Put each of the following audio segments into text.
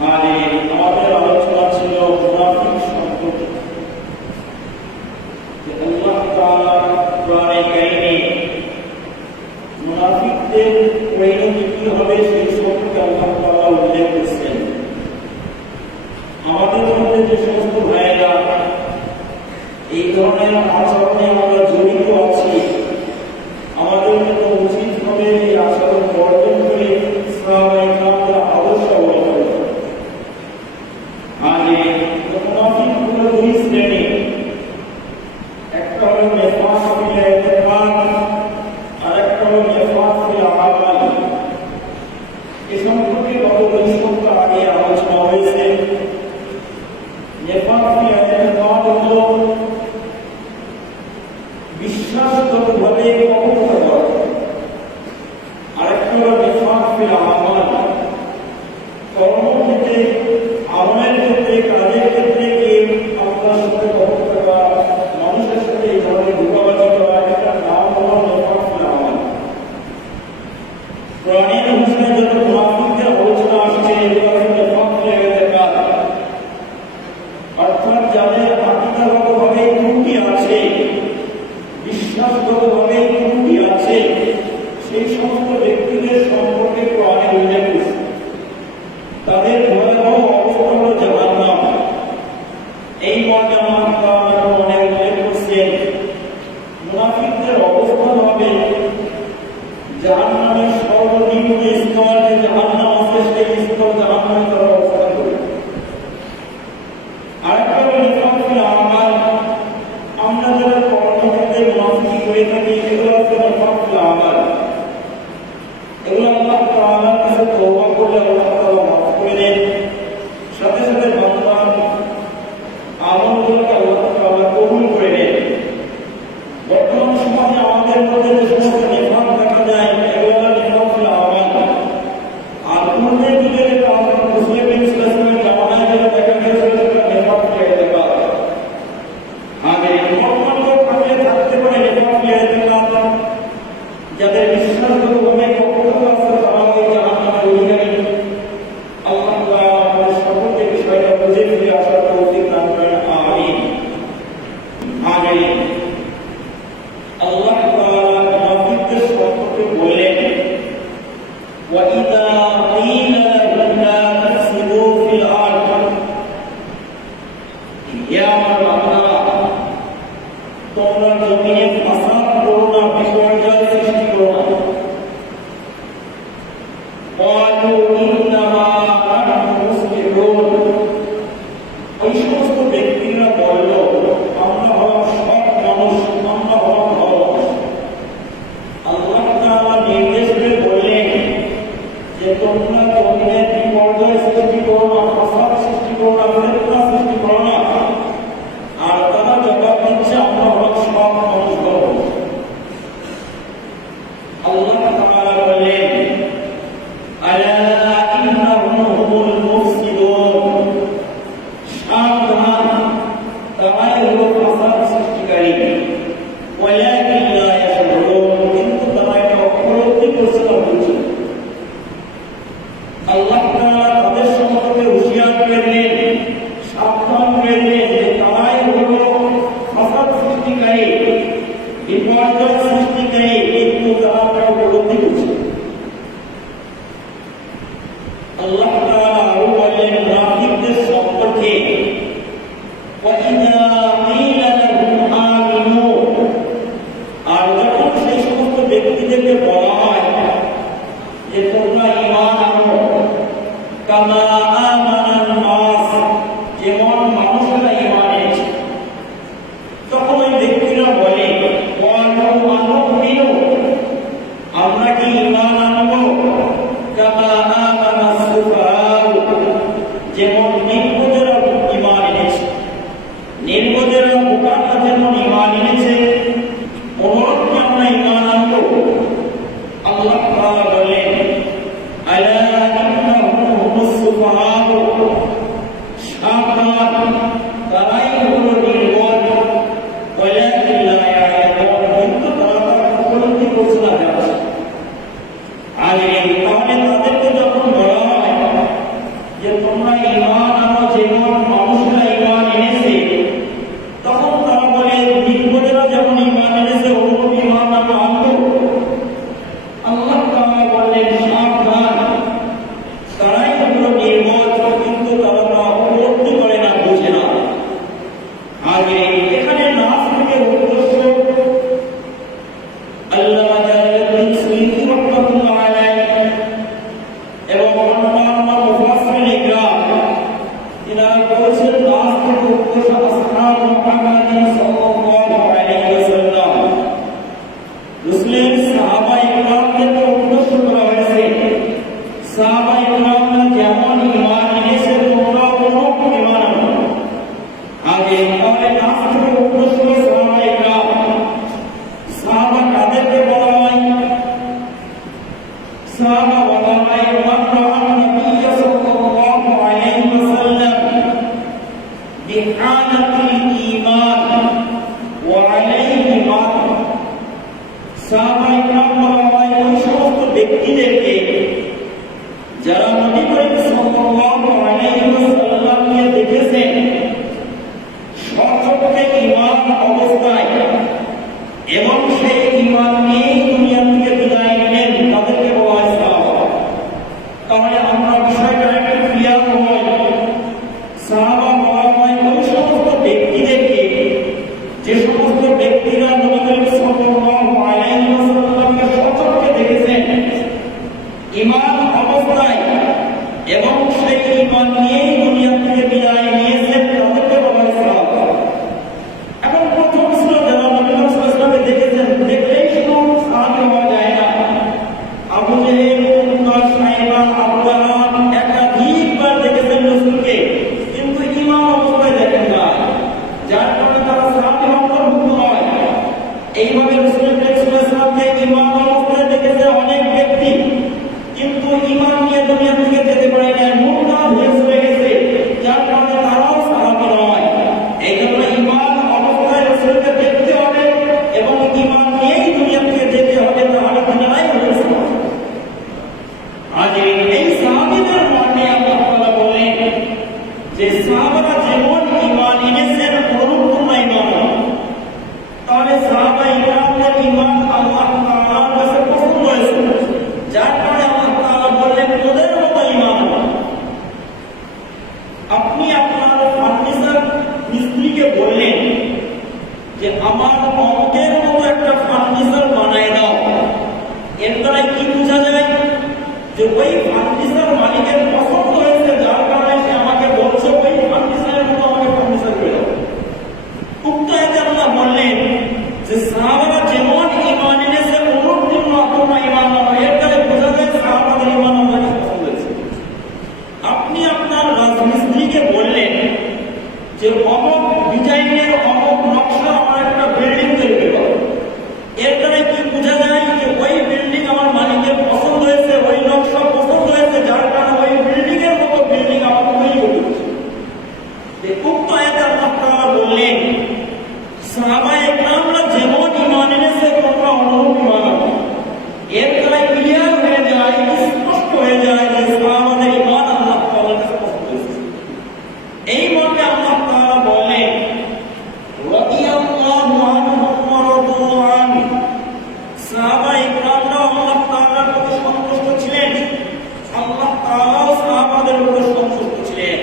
মানে আমাদের আলোচনা ছিল মুনাফিক সম্পর্কে। আল্লাহ তাআলা কোরআনে কারীমে মুনাফিকদের পরিণতি কি হবে সেই সম্পর্কে আল্লাহ তাআলা উল্লেখ করেছেন। আমাদের মধ্যে যে সমস্ত ভাইয়েরা এই ধরনের আচরণে আমরা জড়িত আছি, আমাদের জন্য উচিত হবে এই আচরণ বর্জন করে ইসলামের আদর্শ অবলম্বন করা। আগে মুনাফিকগুলো দুই শ্রেণী, একটা হলো নিফাক ফিল ইতিকাদ আর একটা হলো নিফাক ফিল আমাল। এই সম্পর্কে গত দুই সপ্তাহ আগে আলোচনা হয়েছে। নিফাক ফিল ইতিকাদ হলো বিশ্বাসগতভাবে কবুল করা, আরেকটা হলো নিফাক ফিল আমাল, কর্মক্ষেত্রে আমলের ক্ষেত্রে কাজের ক্ষেত্রে আপনার সাথে কবুল করা, মানুষের সাথে এই ধরনের ধোঁকাবাজি করা, এটার নাম হলো নিফাক ফিল আমাল। কোরআনের অনুসারে যত মুনাফিকদের আলোচনা আসছে এগুলো হলো নিফাক ফিল ইতিকাদ, অর্থাৎ যাদের আকীদাগতভাবে ত্রুটি আছে, বিশ্বাসগতভাবে ত্রুটি আছে, সেই সমস্ত ব্যক্তিদের সম্পর্কে কোরআনে উল্লেখ করেছে। তাদের ভয়াবহ অবস্থা হলো জাহান্নাম। এই মর্মে আল্লাহ তাআলা কোরআনে উল্লেখ করেছেন মুনাফিকদের অবস্থা হবে জাহান্নামের সর্বনিম্ন স্তর, যে জাহান্নাম আছে সেই স্তর জাহান্নামে তারা অবস্থান করবে। আরেকটা হলো নিফাক ফিল আমাল, আমরা যারা কর্মক্ষেত্রে মুনাফিকি করে থাকি এগুলো হচ্ছে নিফাক ফিল আমাল। এগুলো আল্লাহ তাআলার কাছে তওবা করলে আল্লাহ তাআলা মাফ করে দেন, সাথে সাথে বান্দার আমলগুলোকে আল্লাহ তাআলা কবুল করে নেন। বর্তমান সমাজে আমাদের মধ্যে যে সমস্ত নিফাক দেখা যায় এগুলো হলো নিফাক ফিল আমাল। আর পূর্বের যুগে যেটা আমাদের মুসলিম ইসলামের জামানায় যেটা দেখা গেছে সেটা নিফাক ফিল ইতিকাদ। আগে বর্তমান লোক থাকতে পারে নিফাক ফিল ইতিকাদ, যাদের বিশ্বাসগতভাবে কঠোরতা আছে তারা ওই জাহান্নামের অধিকারী। আল্লাহ তাআলা আমাদের সকলকে বিষয়টা বুঝে ফিরে আসার তৌফিক দান করেন, আমিন। আগে আল্লাহ তাআলা মুনাফিকদের সম্পর্কে বললেন, ওয়াইদা কিলা লাহুম লা তুফসিদু ফিল আরদ, হে আমার বান্দারা তোমরা জমিনে ফাসাদ করো না, বিপর্যয় সৃষ্টি করো না। ক্বালু ইন্নামা নাহনু মুসলিহুন, ওই সমস্ত ব্যক্তিরা বলল আমরা হলাম সৎ মানুষ, আমরা হলাম ভালো মানুষ। আল্লাহ তাআলা নির্দেশ দিয়ে বললেন যে তোমরা জমিনে বিপর্যয় সৃষ্টি করো না, ফাসাদ সৃষ্টি করো না, ফিতনা সৃষ্টি করো না। আর তারা জবাব দিচ্ছে আমরা হলাম সৎ মানুষ, ভালো মানুষ। আল্লাহ তাআলা বললেন আলা ইন্নাহুম হুমুল মুফসিদুন, সাবধান তারাই হলো ফাসাদ সৃষ্টিকারী। ওয়ালাকিন লা ইয়াশউরুন, কিন্তু তারা এটা উপলব্ধি করছে না, বুঝছে। আল্লাহ তাআলা তাদের সম্পর্কে হুঁশিয়ার করে দিলেন, সাবধান করে দিলেন যে তারাই হলো ফাসাদ সৃষ্টিকারী, বিপর্যয় সৃষ্টিকারী, কিন্তু তারা এটা উপলব্ধি করছে। আল্লাহ তাআলা আরো বললেন মুনাফিকদের সম্পর্কে, ওয়াইদা কিলা লাহুম আমিনু, আর যখন সেই সমস্ত ব্যক্তিদেরকে বলা হয় যে তোমরা ঈমান আনো, কামা আমানান নাস, যেমন মানুষেরা ঈমান এনেছে, তখন ওই ব্যক্তিরা বলে ক্বালু আনুমিনু, আমরা কি ঈমান আনবো, কামা আমানাস সুফাহাউ, যেমন নির্বোধেরা ঈমান এনেছে। নির্বোধেরা বোকারা যেমন ঈমান এনেছে, অনুরূপ কি আমরা ঈমান আনবো? আল্লাহ তাআলা বলেন আলা ইন্নাহুম হুমুস সুফাহাউ, সাবধান তারাই হলো নির্বোধ। ওয়ালাকিন লা ইয়ালামুন, কিন্তু তারা উপলব্ধি করছে না, জানছে। আর এই কারণে তাদেরকে যখন বলা হয় যে তোমরা ঈমান আনো যেমন মানুষরা ঈমান এনেছে, তখন তারা বলে নির্বোধেরা যেমন ঈমান এনেছে ওরকম ঈমান আমরা আনবো। আল্লাহ তাআলা বললেন সাবধান, তারাই হলো নির্বোধ, কিন্তু তারা উপলব্ধি করে না, বোঝে না। আগে এখানে নাস থেকে উদ্দেশ্য আল্লাহ জালালুদ্দিন সুয়ুতী রাহমাতুল্লাহ আলাইহি এবং অন্যান্য মুফাসসিরিন ইকরাম এনারা বলেছেন নাস থেকে উদ্দেশ্য আসহাব মুহাম্মদ সাল্লাল্লাহু আলাইহি ওয়াসাল্লাম, মুসলিম সাহাবা ইকরাম থেকে উদ্দেশ্য করা হয়েছে সাহাবা ইকরামরা যেমন ঈমান এনেছে তোমরাও ওরকম ঈমান আনো। আগে তাহলে নাস থেকে উদ্দেশ্য সাহাবা ইকরাম। সাহাবা কাদেরকে বলা হয়? সাহাবা বলা হয় মান রাআ নবী সাল্লাল্লাহু আলাইহি ওয়াসাল্লাম বিহানাতিল ঈমান ওয়া আলাইহি মাত। সাহাবা ইকরাম বলা হয় ওই সমস্ত ব্যক্তিদেরকে যারা নবী করিম সাল্লাল্লাহু আলাইহি ওয়াসাল্লামকে দেখেছেন সচক্ষে ঈমান অবস্থায় এবং সেই ঈমান নিয়ে দুনিয়া থেকে বিদায় নিলেন, তাদেরকে বলা হয় সাহাবা। তাহলে আমরা বিষয়টা একটু ক্লিয়ার হয়। সাহাবা বলা হয় ওই সমস্ত ব্যক্তিদেরকে যে সমস্ত ব্যক্তিরা নবী করিম সাল্লাল্লাহু আলাইহি ওয়াসাল্লামকে সচক্ষে দেখেছেন ঈমান অবস্থায় এবং সেই ঈমান নিয়ে দুনিয়া থেকে বিদায় নিয়েছেন, তাদেরকে বলা হয় সাহাবা। এখন প্রথম ছিল যারা নবী করিম সাল্লাল্লাহু আলাইহি ওয়াসাল্লামকে দেখেছেন, দেখলেই শুধু সাহাবী হওয়া যায় না। আবু জেহেল, উতবা, শাইবা, আবু লাহাব একাধিকবার দেখেছেন রাসূলকে, কিন্তু ঈমান অবস্থায় দেখেন না, যার কারণে তারা সাহাবী অন্তর্ভুক্ত হয়। এইভাবে রাসূল সাল্লাল্লাহু আলাইহি ওয়াসাল্লামকে ঈমান অবস্থায় দেখেছে অনেক ব্যক্তি, কিন্তু ঈমান নিয়ে দুনিয়া থেকে যেতে পারে না, মুরতাদ হয়ে চলে গেছে, যার কারণে তারাও সাহাবী নয়। এই জন্য ঈমান অবস্থায় রাসূলকে দেখতে হবে এবং ঈমান নিয়েই দুনিয়া থেকে যেতে হবে, তাহলে তারাই হলো সাহাবী। আজ এই সাহাবীদের মানে আল্লাহ তাআলা বলেন যে সাহাবারা যেমন ঈমান এনেছেন ওরকম তোমরা ঈমান আনো। তাহলে সাহাবা ইকরামদের ঈমান আল্লাহ তাআলার কাছে পছন্দ হয়েছে, যার কারণে আল্লাহ তাআলা বললেন তোদের মতো ঈমান আনো। আপনি আপনার ফার্নিচার মিস্ত্রিকে বললেন যে আমার অঙ্কের মতো একটা ফার্নিচার বানায় দাও, এর দ্বারা কি বোঝা যায়? যে ওই ফার্নিচার মালিকের পছন্দ হয়েছে, যার কারণে সে আমাকে বলছে ওই ফার্নিচারের মতো আমাকে ফার্নিচার করে দাও। উক্ত আয়াতে আল্লাহ বললেন যে সাহাবারা যেমন ঈমান এনেছে ওরকম তোমরা ঈমান আনো, এর দ্বারা বোঝা যায় সাহাবাদের ঈমান আল্লাহর পছন্দ হয়েছে। আপনি আপনার রাজমিস্ত্রিকে বললেন যে অমুক ডিজাইনের অমুক নকশা আমার একটা বিল্ডিং তৈরি করে দাও, এর দ্বারা কি বোঝা যায়? যে ওই বিল্ডিং আমার মালিকের পছন্দ হয়েছে, ওই নকশা পছন্দ হয়েছে, যার কারণে ওই বিল্ডিং এর মতো বিল্ডিং আমার তৈরি করতে হচ্ছে। উক্ত আয়াতে আল্লাহ তাআলা বললেন সাহাবা ইকরামরা যেমন ঈমান এনেছে তোমরা অনুরূপ ঈমান আনো। এর দ্বারা ক্লিয়ার হয়ে যায়, স্পষ্ট হয়ে যায় যে সাহাবাদের ঈমান আল্লাহ তাআলার কাছে পছন্দ হয়েছে। এই মর্মে আল্লাহ তাআলা বলেন রাদিয়াল্লাহু আনহুম ওয়া রাদু আনহু। সাহাবা ইকরামরা আল্লাহ তাআলার প্রতি সন্তুষ্ট ছিলেন, আল্লাহ তাআলাও সাহাবাদের উপর সন্তুষ্ট ছিলেন,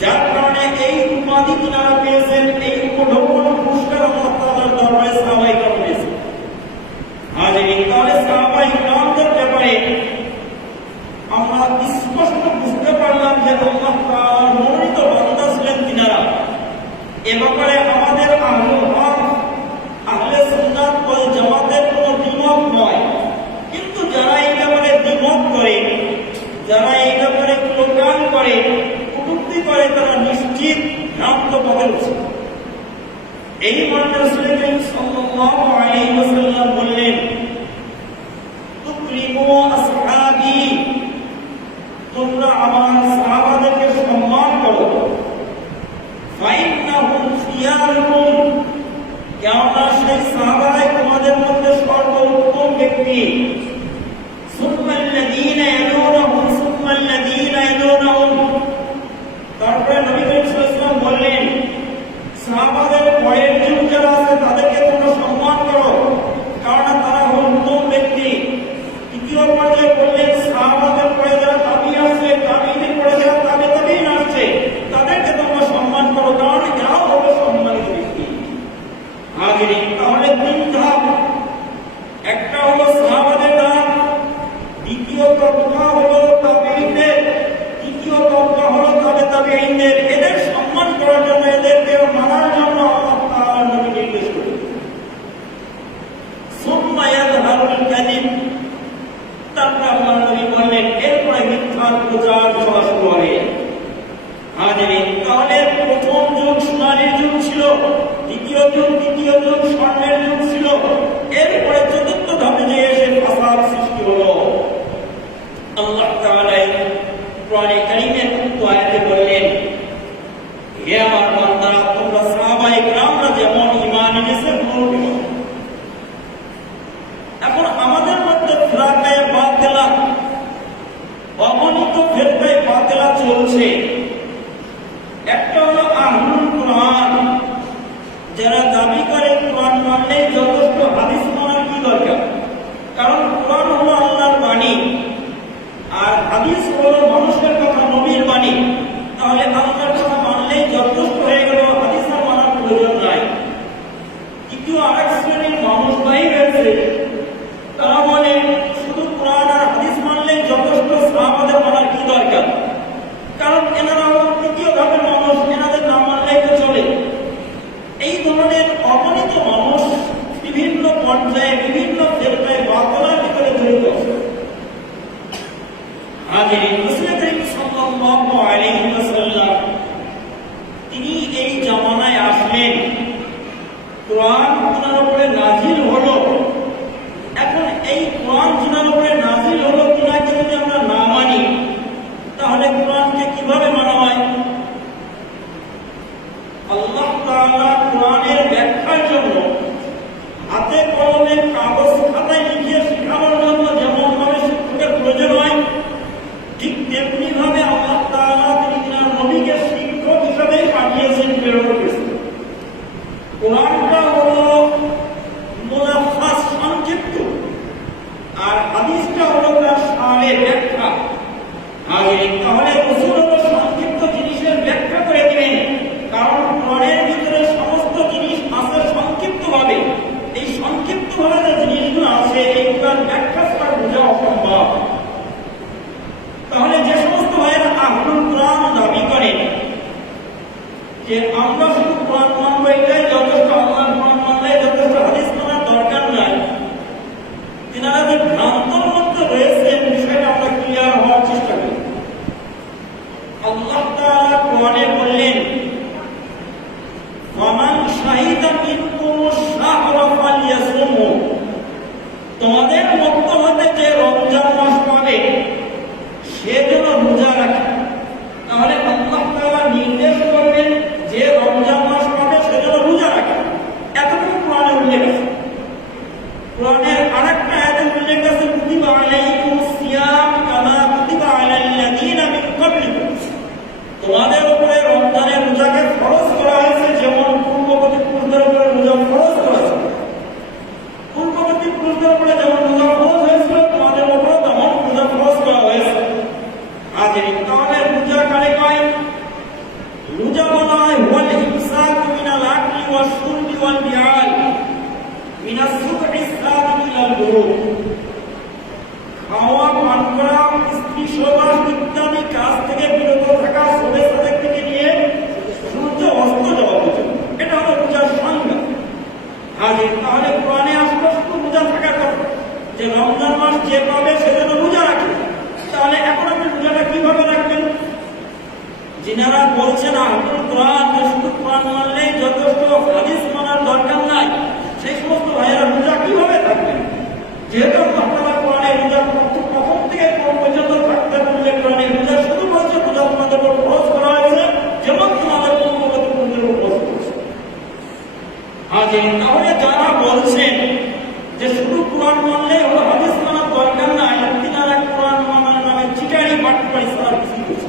যার কারণে এই উপাধি তারা পেয়েছেন, এই উপঢৌকন পুরস্কার আল্লাহ তাআলার দরবারে সাহাবা ইকরাম পেয়েছেন। আজ এই তাহলে সাহাবা ইকরামদের ব্যাপারে আমরা স্পষ্ট বুঝতে পারলাম যে আল্লাহ তাআলার মনোনীত বান্দা ছিলেন তিনারা। এ ব্যাপারে আমাদের আহলুল হক, আহলে সুন্নাত ওয়াল জামাতের কোনো দ্বিমত নয়। কিন্তু যারা এই ব্যাপারে দ্বিমত করে, যারা এই ব্যাপারে ক্লোকান করে, কটূক্তি করে, তারা নিশ্চিত ভ্রান্ত পথে রয়েছে। এই মর্মে রাসূল করিম সাল্লাল্লাহু আলাইহি ওয়াসাল্লাম বললেন তুকরিমু আসহাবি, তোমরা আমার সাহাবাদেরকে সম্মান করো। ফাইন্নাহুম খিয়ারুকুম, কেননা সেই সাহাবাই তোমাদের মধ্যে সর্বোত্তম ব্যক্তি। সুম্মাল্লাযীনা ইয়ালুনহুম সুম্মাল্লাযীনা ইয়ালুনহুম, তাবেঈনদের, এদের সম্মান করার জন্য, এদেরকে মানার জন্য আল্লাহ তাআলা নবী নির্দেশ করেছেন। সুম্মা ইয়াযহারুল কাযিব, তারপর আল্লাহ নবী বললেন এরপরে মিথ্যার প্রচার চলা শুরু হবে। হাজিরিন, তাহলে প্রথম যুগ সোনালীর যুগ ছিল, দ্বিতীয় যুগ স্বর্ণের যুগ ছিল, এরপরে চতুর্থ ধাপে যে এসে ফাসাদ সৃষ্টি হলো। আল্লাহ তাআলা কোরআনে কারীমের আয়াতে বললেন, হে আমার বান্দারা, তোমরা সাহাবায়ে কেরামরা যেমন ঈমান এনেছে পুরো। এখন আমাদের মধ্যে ফিরকায়ে বাতিলা, অগণিত ফিরকায়ে বাতিলা চলছে। একটা হলো আহলুল কোরআন, যারা দাবি করে কোরআন মানলেই যথেষ্ট, হাদিস মানার কি দরকার, কারণ কোরআন হলো আল্লাহর বাণী আর হাদিস হলো মানুষের কথা, নবীর বাণী। তাহলে আল্লাহর কথা মানলেই যথেষ্ট হয়ে গেল, হাদিস আর মানার প্রয়োজন নাই। দ্বিতীয় আরেক শ্রেণীর মানুষ বাহির হয়েছে, তারা বলে শুধু কোরআন আর হাদিস মানলেই যথেষ্ট, সাহাবাদের মানার কি দরকার, কারণ এনারা তৃতীয় ধাপের মানুষ, এনাদের না মানলেই তো চলে। এই ধরনের অগণিত মানুষ বিভিন্ন পর্যায়ে বিভিন্ন ফিরকায়ে বাতিলের ভিতরে জড়িত আছে। হাজিরিন, রাসূল করিম সাল্লাল্লাহু আলাইহি ওয়াসাল্লাম তিনি এই জামানায় আসলেন, কোরআন ওনার উপরে নাজিল হলো। এখন এই কোরআন ওনার উপরে নাজিল হলো কিনা যদি আমরা না মানি, তাহলে কোরআনকে কিভাবে মানা হয়? আল্লাহ তাআলা কোরআনের ব্যাখ্যার জন্য হাতে কলমে কাগজ খাতায় লিখে শেখানোর জন্য যেমন ভাবে শিক্ষকের প্রয়োজন হয়, ঠিক তেমনি ভাবে আল্লাহ তাআলা তিনি তার নবীকে শিক্ষক হিসেবে পাঠিয়েছেন, প্রেরণ করেছেন। কোরআনটা হলো মুলাফাস, সংক্ষিপ্ত, আর হাদিসটা হলো তার সারের ব্যাখ্যা। তাহলে রাসূল হলো সংক্ষিপ্ত জিনিসের ব্যাখ্যা করে দিবেন, কারণ কোরআনের ভিতরে সমস্ত জিনিস আছে সংক্ষিপ্ত ভাবে। এই সংক্ষিপ্ত ভাবে যে জিনিসগুলো আছে এইগুলোর ব্যাখ্যা ছাড়া বোঝা অসম্ভব। তাহলে যে সমস্ত ভাইয়েরা আহলুল কোরআন দাবি করেন যে আমরা শুধু কোরআন মানবো, এটাই যথেষ্ট, আল্লাহর কোরআন মানলেই যথেষ্ট, হাদিস মানার দরকার নাই, তিনারা যে ভ্রান্তর মধ্যে রয়েছে বিষয়টা আমরা ক্লিয়ার হওয়ার চেষ্টা করি। আল্লাহ তাআলা কোরআনে বললেন, ফামান শাহিদা মিনকুমুশ শাহরা ফালইয়াসুমহু, তোমাদের মধ্য হতে যে রমজান মাস পাবে সে যেন রোজা রাখে। তাহলে আল্লাহ তাআলা নির্দেশ করবেন যে রমজান মাস পাবে সে যেন রোজা রাখে। এতটুকু কোরআনে উল্লেখ আছে। কোরআনের আরেকটা আয়াতে উল্লেখ আছে, কুতিবা আলাইকুমুস সিয়াম কামা কুতিবা আলাল্লাযীনা মিন ক্বাবলিকুম, তোমাদের উপরে রমজানের রোজাকে ফরজ করা হয়েছে যেমন পূর্ববর্তী পুরুষদের উপরে রোজা ফরজ করা হয়েছে। পূর্ববর্তী পুরুষদের উপরে যেমন রোজা ফরজ হয়েছিল, তোমাদের উপরে তেমন রোজা ফরজ করা হয়েছে। হাজিরিন, তাহলে রোজা কারে কয়? রোজা বলা হয় ওয়াল ইমসাকু মিনাল আকলি ওয়াশ শুরবি ওয়াল বিআল মিনাস সুবহি সাদিক ইলাল গুরুব, খাওয়া, পান করা, স্ত্রী সহবাস ইত্যাদি কাজ থেকে বিরত থাকা, সবে সাদেক থেকে নিয়ে সূর্য অস্ত যাওয়া পর্যন্ত, এটা হলো রোজার সংজ্ঞা। হাজির, তাহলে কোরআনে স্পষ্ট রোজা থাকার কথা যে রমজান মাস যে পাবে সে যেন রোজা রাখে। তাহলে এখন আপনি রোজাটা কিভাবে রাখবেন? যিনারা বলছেন আহলুল কোরআন, শুধু কোরআন মানলেই যথেষ্ট, হাদিস মানার দরকার নাই, সেই সমস্ত ভাইয়েরা রোজা কিভাবে থাকবেন? যেহেতু আল্লাহ তাআলা কোরআনে রোজা প্রথম থেকে কোন পর্যন্ত থাকতে বললেন, কোরআনে রোজা শুধু বলছে রোজা তোমাদের উপর ফরজ করা হয়েছে যেমন তোমাদের পূর্ববর্তী পুরুষদের উপর ফরজ করেছে। তাহলে যারা বলছেন যে শুধু কোরআন মানলেই হলো, হাদিস মানার দরকার নাই, তিনারা কোরআন মানার নামে চিটারি বাটপাড়ি ছাড়া কিছু করছে।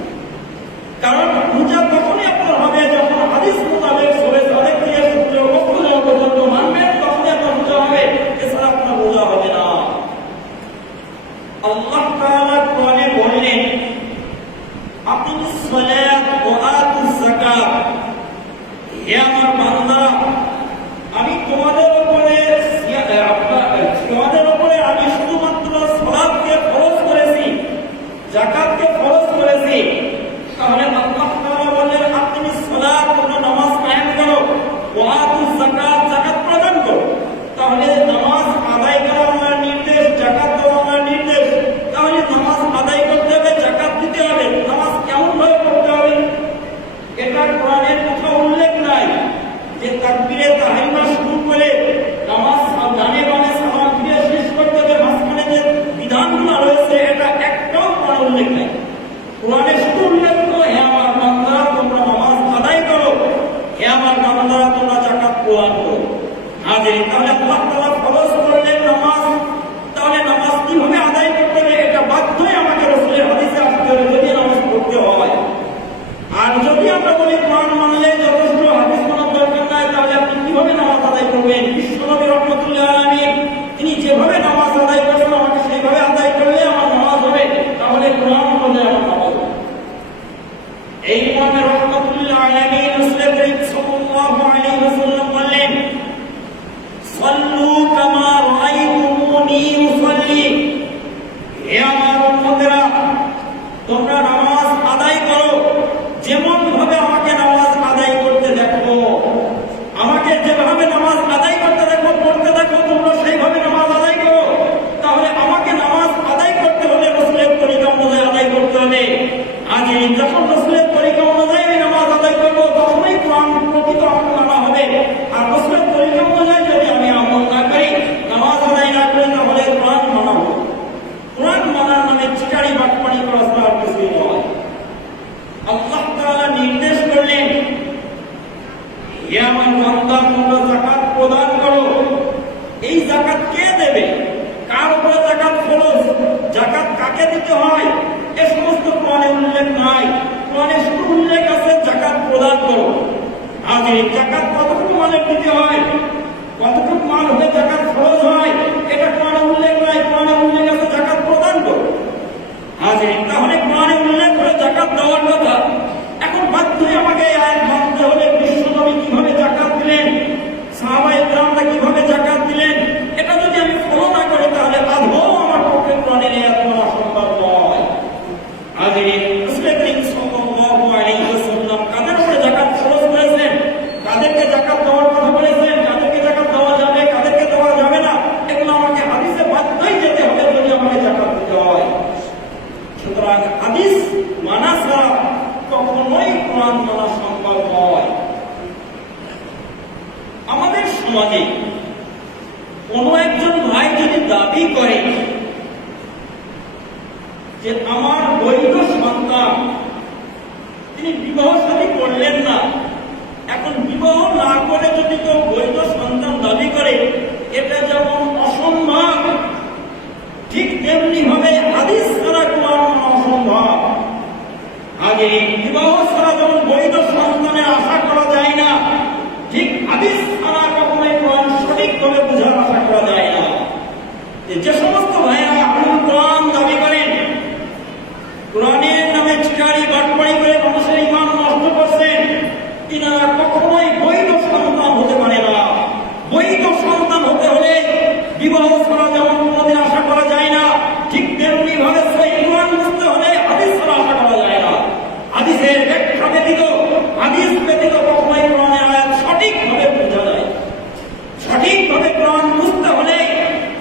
কারণ রোজা তখনই আপনার হবে যখন হাদিস মোতাবেক সবে সাদেক থেকে সূর্য অস্ত যাওয়া পর্যন্ত মানবেন, তখনই আপনার রোজা হবে, এছাড়া আপনার রোজা হবে না। আল্লাহ তাআলা কোরআনে বললেন, আকিমিস সালাত ওয়া আতুজ যাকাত, হে আমার বান্দা, আমি তোমাদের উপরে আমি শুধুমাত্র সালাতকে ফরজ করেছি, যাকাতকে ফরজ করেছি। তাহলে আল্লাহ তাআলা তাহলে আল্লাহ তাআলা ফরজ করলেন নামাজ, তাহলে নামাজ কিভাবে আদায় করতে হবে এটা বাধ্যই আমাকে রাসূলের হাদিসে আসতে হবে যদি নামাজ পড়তে হয়। আর যদি আমরা বলি কোরআন মানলে যথেষ্ট, হাদিস মানার দরকার নাই, তাহলে আপনি কিভাবে নামাজ আদায় করবেন? বিশ্বনবী রাহমাতুল্লাহ আলাইহি তিনি যেভাবে নামাজ আদায় করেন আমাকে সেইভাবে আদায় করলে আমার নামাজ হবে, তাহলে কোরআন মানলে আমার নামাজ হবে। এই ইমাম রাহমাতুল্লাহ আলাইহি রাসূল করিম সাল্লাল্লাহু আলাইহি ওয়াসাল্লাম বললেন, সাল্লু কামা রাআইতুমুনি উসাল্লি, হে আমার উম্মতেরা তোমরা নামাজ আদায় করো যেমন ভাবে আমাকে নামাজ আদায় করতে দেখো। আমাকে যেভাবে নামাজ আদায় করতে দেখো, পড়তে দেখো, তোমরা সেইভাবে নামাজ আদায় করো। তাহলে আমাকে নামাজ আদায় করতে হলে রাসূলের তরিকা অনুযায়ী আদায় করতে হবে। আজ যখন রাসূলের তরিকা অনুযায়ী নামাজ আদায় করবো তখনই কোরআন প্রকৃত আমল মানা হবে। আর রাসূলের তরিকা অনুযায়ী যদি আমি আমল না করি, নামাজ আদায় না করি, তাহলে কোরআন মানা হবে। কোরআন মানার নামে চিটারি বাটপাড়ি করা ছাড়া আর কিছুই নয়। আল্লাহ তাআলা নির্দেশ করলেন, হে আমার বান্দা তোমরা যাকাত প্রদান করো। এই যাকাত কে দেবে? কার উপরে যাকাত ফরজ? যাকাত কাকে দিতে হয় এ সমস্ত কোরআনে উল্লেখ নাই। কোরআনে শুধু উল্লেখ আছে যাকাত প্রদান করো। আর এই যাকাত কতটুকু মালে দিতে হয়, কতটুকু মাল হলে যাকাত ফরজ হয় এটা কোরআনে উল্লেখ নাই। কোরআনে উল্লেখ আছে যাকাত প্রদান করো। তাহলে কোরআনে উল্লেখ করে যাকাত দেওয়ার কথা। এখন বাধ্যই আমাকে এই আয়াত মানতে হবে। বিশ্বনবী কিভাবে যাকাত দিলেন, সাহাবায়ে কেরামরা কিভাবে যাকাত দিলেন, এটা যদি আমি ফলো না করি তাহলে আদৌ আমার পক্ষে কোরআনের এই আয়াত মানা সম্ভব নয়। রাসূল করিম সাল্লাল্লাহু আলাইহি ওয়াসাল্লাম কাদের উপরে যাকাত ফরজ করেছেন, কাদেরকে যাকাত দেওয়ার কথা বলেছেন, কাদেরকে যাকাত দেওয়া যাবে, কাদেরকে দেওয়া যাবে না, এগুলো আমাকে হাদিসে বাধ্যই যেতে হবে যদি আমাকে যাকাত দিতে হয়। সুতরাং হাদিস মানা ছাড়া কখনোই কোরআন মানা সম্ভব নয়। আমাদের সমাজে কোনো একজন ভাই যদি দাবি করে যে আমার বৈধ সন্তান, তিনি বিবাহ শাদী করলেন না, এখন বিবাহ না করে যদি কেউ বৈধ সন্তান দাবি করে, এটা যেমন অসম্ভব ঠিক তেমনি ভাবে হাদিস ছাড়া কোরআন মানা অসম্ভব। আগে বিবাহ ছাড়া যেমন বৈধ সন্তানের আশা করা যায় না, ঠিক হাদিস ছাড়া কখনোই কোরআন সঠিকভাবে বোঝার আশা করা যায় না। যে সমস্ত ভাইয়েরা আহলুল কোরআন দাবি করেন, কোরআনের নামে চিটারি বাটপাড়ি করে মানুষের ঈমান নষ্ট করছেন, তিনারা কখনোই বৈধ সন্তান হতে পারে না। বৈধ সন্তান হতে হলে বিবাহ ছাড়া যেমন কোনোদিন আশা করা যায় না, ঠিক তেমনি ভাবে সহিহ কোরআন বুঝতে হলে হাদিস ছাড়া আশা করা যায় না। হাদিসের ব্যাখ্যা ব্যতীত, হাদিস ব্যতীত কখনোই কোরআনের আয়াত সঠিকভাবে বোঝা যায়। সঠিকভাবে কোরআন বুঝতে হলে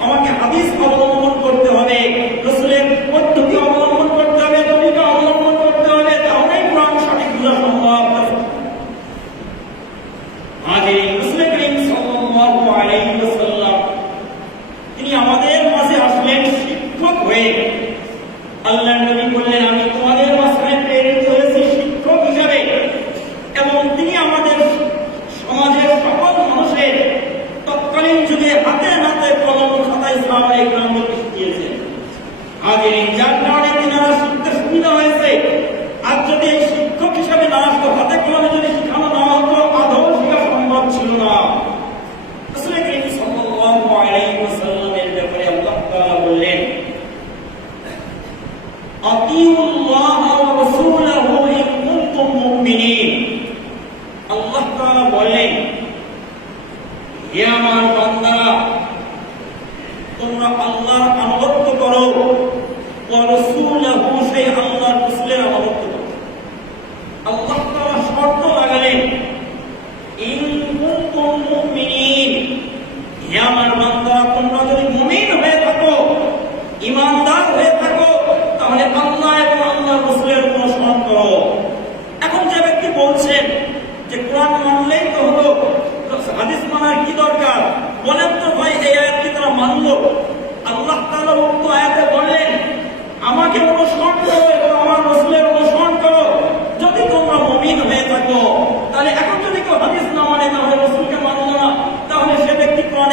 আমাকে হাদিস অবলম্বন করতে হবে, রাসূলের পদ্ধতি অবলম্বন করতে হবে, তরিকা অবলম্বন করতে হবে, তাহলেই কোরআন সঠিক বোঝা সম্ভব। রাসূল করিম সাল্লাল্লাহু আলাইহি ওয়াসাল্লাম তিনি আমাদের মাঝে আসলেন শিক্ষক হয়ে। আল্লাহর নবী বললেন, আমি তোমাদের মাঝখানে প্রেরিত হয়েছি শিক্ষক হিসেবে, এবং তিনি আমাদের সমাজের সকল মানুষের তৎকালীন যুগে হাতে নাতে কলম খাতায় সাহাবায়ে কেরামকে শিখিয়েছেন। যার কারণে তিনারা শিখতে সুবিধা হয়েছে। আর যদি এই শিক্ষক হিসেবে না আসতো, হাতে কলমে যদি শিখানো না হতো, আদৌ শেখা সম্ভব ছিল না। রাসূল করিম সাল্লাল্লাহু আলাইহি ওয়াসাল্লামের ব্যাপারে আল্লাহ তাআলা বললেন, আতিউল্লাহ ওয়া রাসূলাহু ইন কুনতুম মুমিনিন। আল্লাহ তাআলা বলেন, হে আমার বান্দারা তোমরা আল্লাহর আনুগত্য করো, ওয়া রাসূলাহু সেই আল্লাহর রাসূলের আনুগত্য করো। আল্লাহ তাআলা শর্ত লাগালেন, ইন কুনতুম মুমিনিন, হে আমার বান্দারা তোমরা যদি মুমিন হয়ে থাকো, ঈমানদার হয়ে থাকো, তাহলে আল্লাহ এবং আল্লাহর রাসূলের অনুসরণ করো। এখন যে ব্যক্তি বলছেন যে কোরআন মানলেই তো হলো, হাদিস মানার কি দরকার, বলেন তো ভাই এই আয়াত কি তারা মানলো? আল্লাহ তাআলা উক্ত আয়াতে বললেন, আমাকে অনুসরণ করো এবং আমার রাসূলের অনুসরণ করো যদি তোমরা মুমিন হয়ে থাকো। তাহলে এখন যদি কেউ হাদিস না মানে, তাহলে রাসূলকে মানলো না, তাহলে সে ব্যক্তি কোরআন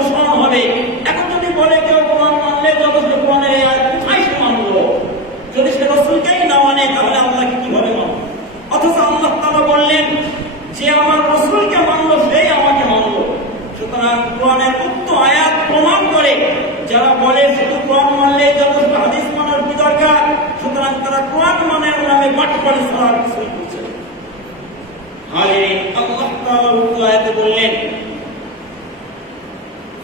অনুসরণ হবে। এখন যদি বলে কেউ কোরআন মানলে যথেষ্ট, কোরআনের এই আয়াত কোথায় সে মানলো? যদি সে রাসূলকেই না মানে তাহলে আল্লাহকে কিভাবে মানবে? অথচ আল্লাহ তাআলা বললেন যে আমার রাসূলকে মানলো সেই আমাকে মানলো। সুতরাং কোরআনের উক্ত আয়াত প্রমাণ করে যারা বলে শুধু কোরআন মানলে যথেষ্ট, হাদিস মানার কি দরকার, সুতরাং তারা কোরআন মানের নামে বাটপাড়ি ছাড়া আর কিছুই করছে না। হাজিরিন, আল্লাহ তাআলা উক্ত আয়াতে বললেন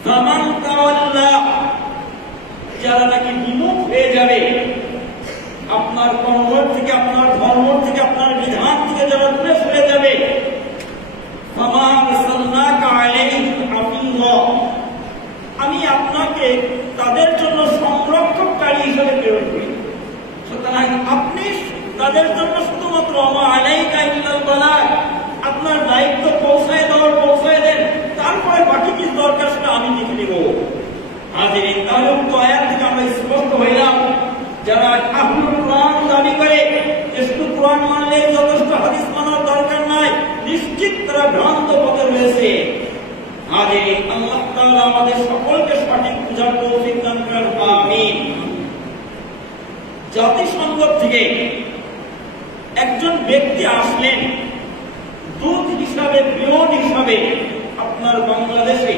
ফামান তাওয়াল্লা, যারা নাকি বিমুখ হয়ে যাবে আপনার কর্ম থেকে, আপনার ধর্ম থেকে, আপনার বিধান থেকে যারা দূরে সরে যাবে, ফামা আরসালনাকা আলাইহিম হাফিযা, আমি আপনাকে তাদের জন্য সংরক্ষণকারী হিসেবে প্রেরণ করি। সুতরাং আপনি তাদের জন্য শুধুমাত্র ওয়া আলাইকা ইল্লাল বালাগ, আপনার দায়িত্ব পৌঁছায় দেন, তারপরে বাকি কি দরকার সেটা আমি দেখে নেব। হাজিরিন, তাহলে উক্ত আয়াত থেকে আমরা স্পষ্ট হইলাম যারা আহলুল কোরআন দাবি করে যে শুধু কোরআন মানলেই যথেষ্ট, হাদিস মানার দরকার নাই, নিশ্চিত তারা ভ্রান্ত পথে রয়েছে। হাজিরিন, আল্লাহ তাআলা আমাদের সকলকে সঠিক বুঝার তৌফিক দান করেন, আমিন। জাতিসংঘ থেকে একজন ব্যক্তি আসলেন দূত হিসাবে, পিয়ন হিসাবে আপনার বাংলাদেশে।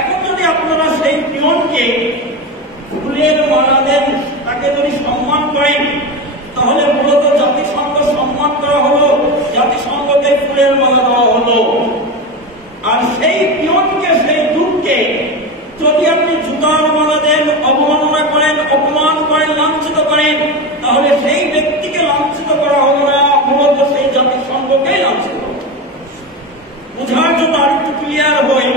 এখন যদি আপনারা সেই পিয়নকে ফুলের মালা দেন, তাকে যদি সম্মান করেন, তাহলে মূলত জাতিসংঘ সম্মান করা হলো, জাতিসংঘকে ফুলের মালা দেওয়া হলো। আর সেই পিয়নকে, সেই দূতকে যদি আপনি জুতার মালা দেন, অবমাননা করেন, অপমান করেন, লাঞ্ছিত করেন, তাহলে সেই ব্যক্তিকে লাঞ্ছিত করা হলো না, মূলত সেই জাতিসংঘকেই লাঞ্ছিত। বোঝার জন্য আরেকটু ক্লিয়ার হই,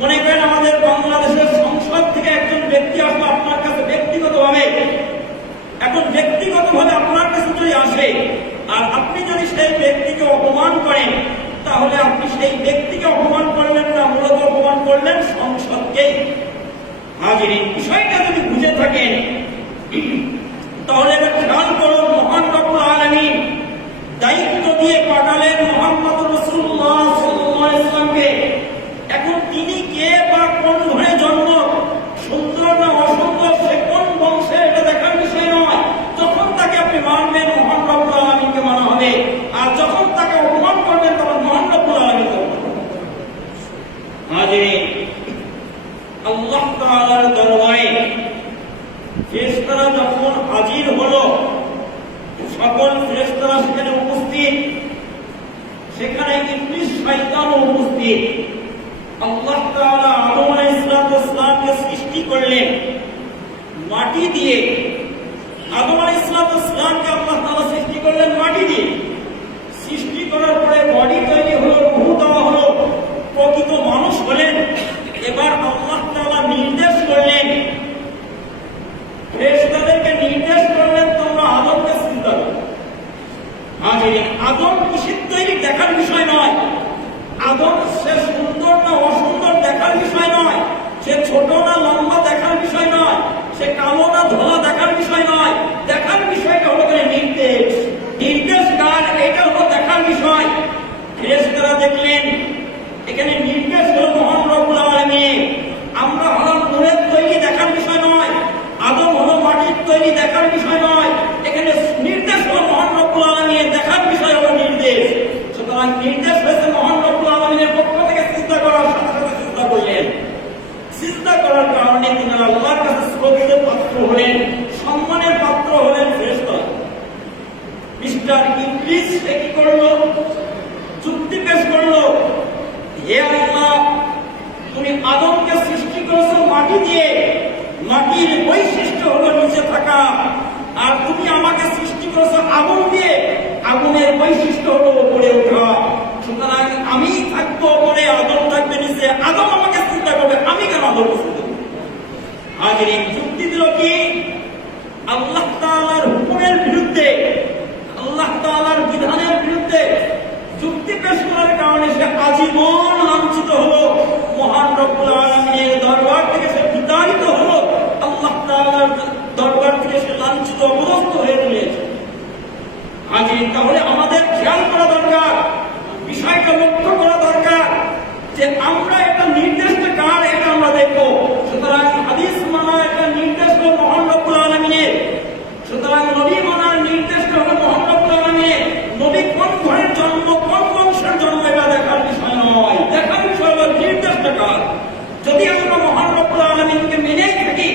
মনে করেন আমাদের বাংলাদেশের সংসদ থেকে একজন ব্যক্তি আসলো আপনার কাছে ব্যক্তিগতভাবে। এখন ব্যক্তিগতভাবে আপনার কাছে যদি আসে আর আপনি যদি সেই ব্যক্তিকে অপমান করেন, তাহলে আপনি সেই ব্যক্তিকে অপমান করলেন না, মূলত অপমান করলেন সংসদকেই। হাজিরিন, বিষয়টা যদি বুঝে থাকেন তাহলে খেয়াল করুন, মহান রব্বুল আলামিন দায়িত্ব দিয়ে পাঠালেন মুহাম্মদ রাসূলুল্লাহ সাল্লাল্লাহু আলাইহি ওয়াসাল্লামকে। এখন তিনি কে বা কোন ঘরে জন্ম, সুন্দর না অসুন্দর, সে কোন বংশে, এটা দেখার বিষয় নয়। যখন তাকে আপনি মানবেন মহান রব্বুল আলামিনকে মানা হবে, আর যখন তাকে অপমান করবেন তখন মহান রব্বুল আলামিনকে অপমান করবেন। হাজিরিন, আল্লাহ তাআলার দরবারে ফেরেশতারা যখন হাজির হলো, সকল ফেরেশতারা সেখানে উপস্থিত, সেখানে ইবলিস শয়তানও উপস্থিত। আল্লাহ তাআলা আদম আলাইহিস সালামকে সৃষ্টি করলেন মাটি দিয়ে। আদম আলাইহিস সালামকে আল্লাহ তাআলা সৃষ্টি করলেন মাটি দিয়ে। সৃষ্টি করার পরে বডি তৈরি হলো, রূহ দেওয়া হলো, প্রকৃত মানুষ হলেন। এবার আল্লাহ তাআলা নির্দেশ করলেন, ফেরেশতাদেরকে নির্দেশ করলেন তোমরা আদমকে সিজদা করো। হাজিরিন, আদম কিসের তৈরি দেখার বিষয় নয়, আদম সে সুন্দর না অসুন্দর দেখার বিষয় নয়, সে ছোট না লম্বা দেখার বিষয় নয়, সে কালো না ধলা দেখার বিষয় নয়। দেখার বিষয়টা হলো নির্দেশ, নির্দেশ কার, এটা হলো দেখার বিষয়। ফেরেশতারা দেখলেন এখানে নির্দেশ হলো মহান রব্বুল আলামিন। আমরা হলাম নূরের তৈরি, দেখার বিষয় নয়। আদম হলো মাটির তৈরি, দেখার বিষয় নয়। এখানে নির্দেশ হলো মহান রব্বুল আলামিন, দেখার বিষয় হলো নির্দেশ। সুতরাং নির্দেশ হয়েছে মহান রব্বুল আলামিনের পক্ষ থেকে সিজদা করার, সাথে সাথে সিজদা করলেন। সিজদা করার কারণে তিনি আল্লাহর কাছে শ্রদ্ধের পাত্র হলেন, সম্মানের পাত্র হলেন ফেরেশতারা। মিস্টার ইবলিস সে কি করলো? যুক্তি পেশ করলো, হে আল্লাহ, তুমি আদমকে সৃষ্টি করেছো মাটি দিয়ে, মাটির বৈশিষ্ট্য হলো নিচে থাকা, আর তুমি আমাকে সৃষ্টি করেছো আগুন দিয়ে, আগুনের বৈশিষ্ট্য হলো উপরে ওঠা। সুতরাং আমি থাকবো উপরে, আদম থাকবে নিচে। আদম আমাকে চিন্তা করবে, আমি কেন আদমকে চিন্তা করবো? হাজিরিন, যুক্তি দিল কি? আল্লাহ তাআলার হুকুমের বিরুদ্ধে, আল্লাহ তাআলার বিধানের বিরুদ্ধে যুক্তি পেশ করার কারণে সে আজীবন লাঞ্ছিত হলো, মহান রব্বুল আলামিনের দরবার থেকে সে বিতাড়িত হলো, আল্লাহ তাআলার দরবার থেকে সে লাঞ্ছিত, অবরুদ্ধ হয়ে রয়েছে। হাজির, তাহলে আমাদের খেয়াল করা দরকার, বিষয়টা লক্ষ্য করা দরকার যে আমরা একটা নির্দিষ্ট দেখবো। সুতরাং হাদিস মানা একটা নির্দেশ হলো মহান রব্বুল আলামিনের। সুতরাং নবী মানার নির্দেশ হলো মহান রব্বুল আলামিনের। নবী কোন ঘরের জন্ম, কোন বংশের জন্ম এটা দেখার বিষয় নয়, দেখার বিষয় হলো নির্দেশ দেখার। যদি আমরা মহান রব্বুল আলামিনকে মেনেই থাকি,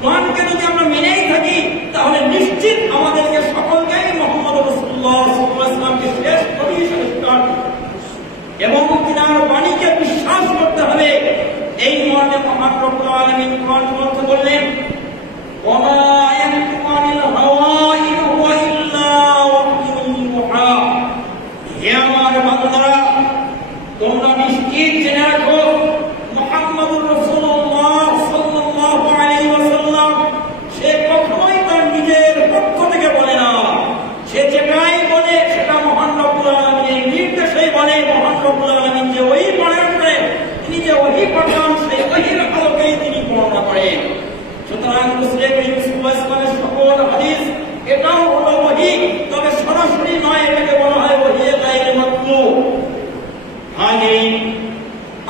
কোরআনকে যদি আমরা মেনেই থাকি, তাহলে নিশ্চিত আমাদেরকে সকলকেই মুহাম্মদ রাসূলুল্লাহ সাল্লাল্লাহু আলাইহি ওয়াসাল্লামকে শেষ নবী হিসেবে স্বীকার এবং তিনার বাণীকে বিশ্বাস করতে হবে। এই মর্মে মহান রব্বুল আলামিন কোরআন গ্রন্থ বললেন, ওয়া ইয়ানতিকু আনিল হাওয়া ইন হুয়া ইল্লা ওয়াহয়ুন ইউহা। হে আমার বান্দারা, তোমরা নিশ্চিত জেনে রাখো মুহাম্মদুর রাসূলুল্লাহ সাল্লাল্লাহু আলাইহি ওয়াসাল্লাম সে কখনোই তার নিজের পক্ষ থেকে বলে না। সে যেটাই বলে সেটা মহান রব্বুল আলামিনের নির্দেশেই বলে। মহান রব্বুল আলামিন যে ওহী প্রেরণ করেন, তিনি যে ওহী পাঠান, সেই ওহীর আলোকেই তিনি বর্ণনা করেন। সুতরাং রাসূল করিম সাল্লাল্লাহু আলাইহি ওয়াসাল্লামের সকল হাদিস এটাও হলো ওহী, তবে সরাসরি নয়, এটাকে বলা হয় ওহী গায়রে মাতলুব। হাজিরিন,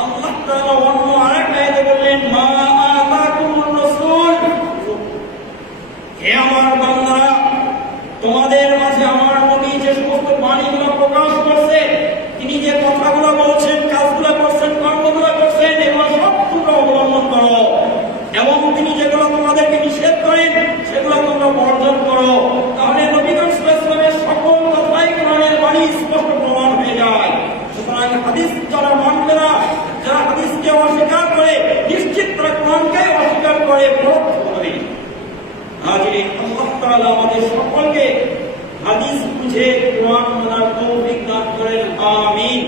আল্লাহ তাআলা অন্য আরেকটা আয়াতে বললেন, মা আতাকুমুর রাসূল, হে আমার বান্দারা, তোমাদের মাঝে আমার নবী যে সমস্ত বাণীগুলো প্রকাশ করছে, তিনি যে কথাগুলো বলছেন, কাজগুলো করছেন, কর্মগুলো করছেন, এগুলো সব তোমরা অবলম্বন করো এবং তিনি যেগুলো তোমাদেরকে নিষেধ করেন সেগুলো তোমরা বর্জন করো। তাহলে নবীগণ সাল্লাল্লাহু আলাইহি ওয়াসাল্লামের সকল কথাই কোরআনের বাণী স্পষ্ট প্রমাণ হয়ে যায়। সুতরাং হাদিস যারা মানবে না, যারা হাদিসকে অস্বীকার করে, নিশ্চিত তারা কোরআনকে অস্বীকার করে পরোক্ষ হবে। হাজিরিন, আল্লাহ তাআলা আমাদের সকলকে হাদিস বুঝে কোরআন মানার তৌফিক দান করেন। আমিন।